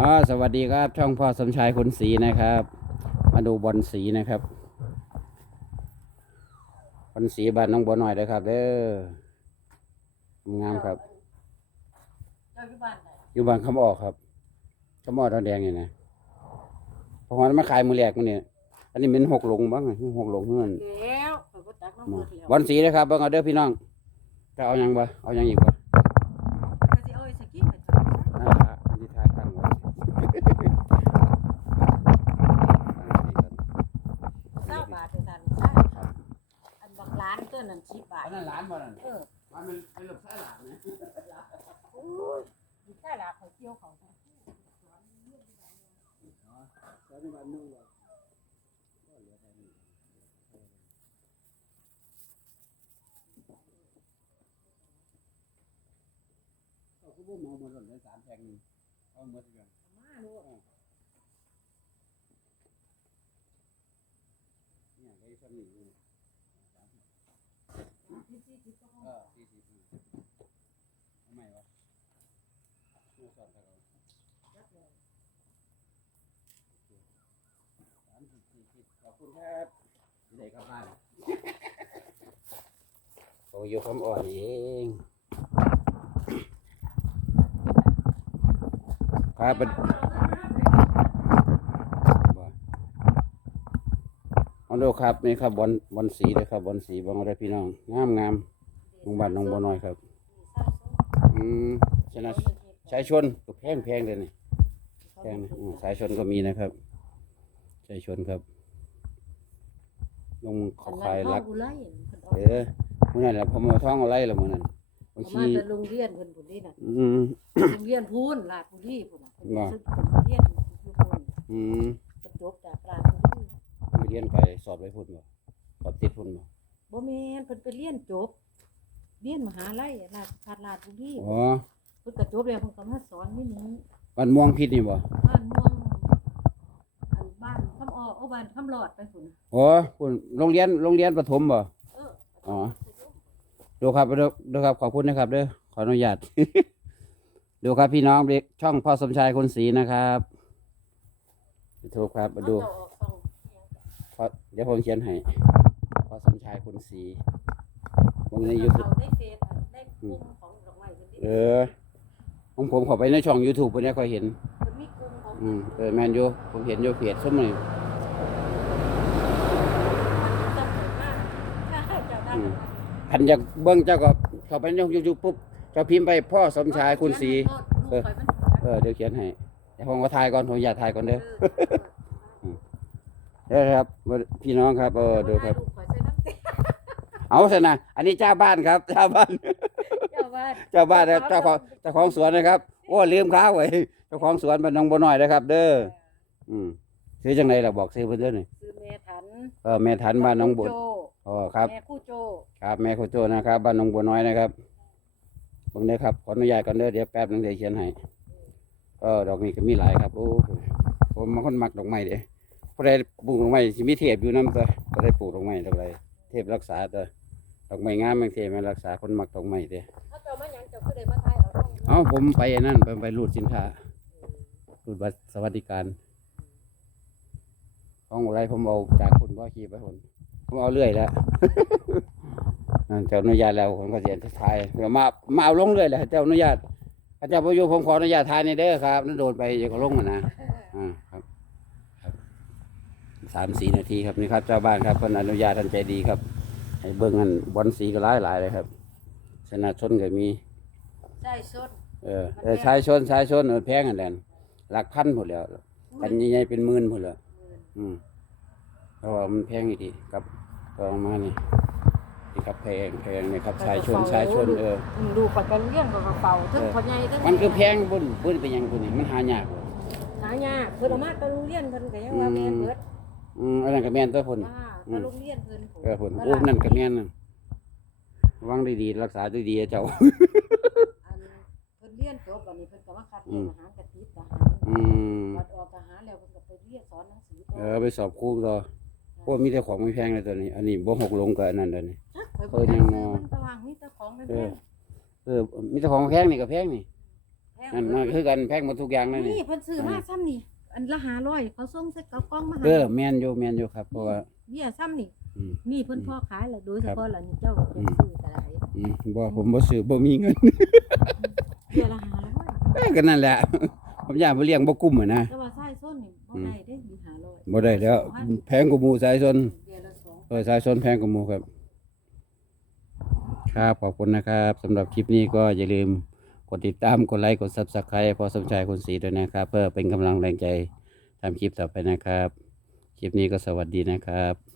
อ่าสวัสดีครับ ช่องพ่อสมชายคนสีนะครับ มาดูบอลสีนะครับบอลสีบ้านน้องบัวหน่อยเลยครับเด้องามครับ เจ้าอยู่บ้านไหนอยู่บ้านคำออกครับคำออกตอนแดงนี่นะเพราะว่ามันมาขายมือแรกมันเนี่ยอันนี้เป็นหกหลงบ้างไงหกหลงเงื่อนแล้วเขาก็ตักน้ำมามันแล้วบอลสีนะครับเบิ่งเอาเด้อพี่น้องจะเอาหยังบ่เอาหยังอีกบ่ ก็สิเอาไอ้สกี้ไปทำซะ นั่นละอันที่ทายตั้งไว้ เก้าบาทเท่านั้นใช่อันบักล้านตัวนั้นสิ บบาทอันนั้นร้านบ่นั่นเออมันเป็นเป็นลูกชายหลานนะโอ้ยมีแค่ลาเขาเกี่ยวเขาเขาก็บ่เมาหมดเลยสามแพงนี่เอาหมดเลยมาโลดเนี่ยได้ซ้ำนี่อยู่ที่ สิสิบก็เออสี่สิบทำไมวะไม่สอนเขายักเลยสามสิบสี่สิบขอบคุณครับเด็กกลับบ้านโอ้ยอยู่คำอ่อนเองครับ เอาดูครับนี่ครับบอลบอลสีเลยครับบอลสีบอลอะไรพี่น้องงามงามลงบ้านน้องบัวน้อยครับอืมชนะสายชนก็แพงแพงเลยนี่แพงนะอืมสายชนก็มีนะครับสายชนครับลงเขอควายรักอุไรเออมื่อนั้นแหละพอมาท้องเอาไรละมื่อนั้นบางมาทีแต่โรงเรียนเพิ่นพุ่นนี่น่ะอืมโรงเรียนพูนลาดพุ่นนี่พุ่นน่ะเพิ่นว่าซึ่งเป็นเรียนอยู่พุ่นอืมเพิ่นจบจากลาดพุ่นนี่ไป เรียนไปสอบไปพุ่นบ่สอบติดพุ่นบ่บ่แม่นเพิ่นไปเรียนจบ เรียนมหาลัยลาดชาดลาดพุ่นนี่อ๋อเพิ่นก็จบแล้วเพิ่นก็มาสอนนี่นี่บ้านม่วงพิษนี่บ่บ้านม่วงอันบ้านคำออกเอาบ้านคำหลอดไปพุ่นน่ะอ๋อพุ่นโรงเรียนโรงเรียนประถมบ่เอออ๋อดูครับดูดูครับขอบคุณนะครับเด้อขออนุญาตดูครับพี่น้องเด็กช่องพ่อสมชายคนศรีนะครับถูกครับมาดูเอาเจ้าออกส่องพอเดี๋ยวผมเขียนให้พ่อสมชายคนศรีวงในยูทูบเอาได้เฟซอันได้กลุ่มของดอกไม้เพิ่นดิเออของผมเขอไปในช่อง YouTube เพิ่นเนี่ยค่อยเห็น เพิ่นมีกลุ่มของอืมเออแมนยูผมเห็นอยู่เพจซุ่มนี่จำเป็นมากถ้าเจ้าได้คันอยากเบิ่งเจ้าก็เข้าไปใน YouTube ปุ๊บเจ้าพิมพ์ไปพ่อสมชายคุณศรีเออ เออเดี๋ยวเขียนให้เดี๋ยวผมก็ถ่ายก่อนผมอยากถ่ายก่อนเด้อ เออ เด้อครับ พี่น้องครับเออดูครับข่อยใส่น้ำเต้เอาสินะอันนี้เจ้าบ้านครับเจ้าบ้าน เจ้าบ้านเจ้าบ้านนะเจ้าของเจ้าของสวนนะครับ โอ้ลืมข้าวไว้เจ้าของสวนบ้านหนองบัวน้อยนะครับ เด้ออืมซื้อจังไรล่ะบอกซื้อเพิ่นเด้อนี่ซื้อแม่ทันเออแม่ทันบ้านหนองบัวโจอ๋อครับ แม่คู่โจครับแม่คุณโจนะครับบ้านหนองบัวน้อยนะครับเบิ่งได้อครับขออนุญาตก่อนเด้อเดี๋ยวแป๊บนึงเดี๋ยวเขียนให้เออดอกนี้ก็มีหลายครับโอ้ผมบางคนมักดอกไม้เด้ พอได้ปลูกดอกไม้สิมีเทพอยู่นำตัวพอได้ปลูกดอกไม้ดอกไรเทพรักษาตัวดอกไม้งามบางเทพมารักษาคนมักดอกไม้เด้ถ้าเจ้ามาหยังเจ้าคือได้มาทายเอาต้องเอาผมไปอันนั่นไปไปรูดสินค้ารูดบัตรสวัสดิการของอะไรผมเอาจากคนบ่ขี่ไปคนผมเอาเรื่อยแล้ว นั่นเจ้าอนุญาตแล้วผมก็เสียทายเดี๋ยวมามาเอาลงเรื่อยแหละเจ้าอนุญาตพระเจ้าประยุผมขออนุญาตทายในเด้อครับนั่นโดนไปอย่าก็ลงอะนะอ่าครับครับ สามสี่นาทีครับนี่ครับเจ้าบ้านครับคนอนุญาตท่านใจดีครับให้เบิ้งกันบอลสีก็หลายหลายเลยครับชนะชนก็มีได้สดเออเออชายชนชายชนเออแพงอันนั้นหลักพันหมดแล้วกันใหญ่ๆเป็นหมื่นหมดแล้วอืมเพราะว่ามันแพงอีดีครับก็เอามานี่นี่ครับแพงแพงนี่ครับชายชนชายชนเออดูปัดกันเลี้ยงกับกระเป๋าถึงเออพ่อใหญ่ถึงมันคือแพงบุญบุญเป็นหยังบุญนี่มันหายากบ่หายากเพิ่นเอามาไปโรงเรียนเพิ่นก็ยังว่าแม่นเบิด อืมอันนั้นก็แม่นตัวพุ่นว่าไปโรงเรียนเพิ่นเออพุ่นโอ้นั่นก็แม่นน่ะวางดีๆรักษาดีๆเจ้า อันเพิ่นเรียนจบบัดนี้เพิ่นก็มาคัดเกณฑ์ทหารกะติดทหารอืม บัดออกทหารแล้วเพิ่นก็ไปเรียนสอนหนังสือต่เออไปสอบครูต่อพวกมีแต่ของไม่แพงเลยตัวนี้ อันนี้บ่หกลงกับอันนั้นเด้อนี่จักข่อยเอบ่อได้ยังซื้องอมันตะวางมีแต่ของแพเออ งเออมีแต่ของแพงนี่ก็แพงนี่ๆแพงนั่นมันคือกันแพงหมดทุกอย่างเลยนี่นี่เพิ่นซื้อมาซ้ำนี่ อันละ500เขาส่งใส่กระกล่องมาให้เออแม่นอยู่แม่นอยู่ครับเพราะว่า เบี้ยซ้ำนี่อืม นี่เพิ่นพ่อขายแล้วโดยเฉพาะล่ะนี่เจ้าอืจะมซื้อก็ได้อืมบ่ผมบ่ซื้อบ่มีเงิน เบี้ยละ500เอ้ยก็นั่นแหละ ผมอยากไปเลี้ยงบ่กุ้มอะนะแต่ว่าไส้ส้นนี่บ่ได้ได้มี500บ่ได้แล้วแพงกว่าหมูสายชนเบี้ยละ2เออสายชนแพงกว่าหมูครับ ครับขอบคุณนะครับสำหรับคลิปนี้ก็อย่าลืมก ดติดตามกดไลค์กดซับสไครต์พอสมชายคนสีด้วยนะครับ เพื่อเป็นกำลังแรงใจทำคลิปต่อไปนะครับ คลิปนี้ก็สวัสดีนะครับ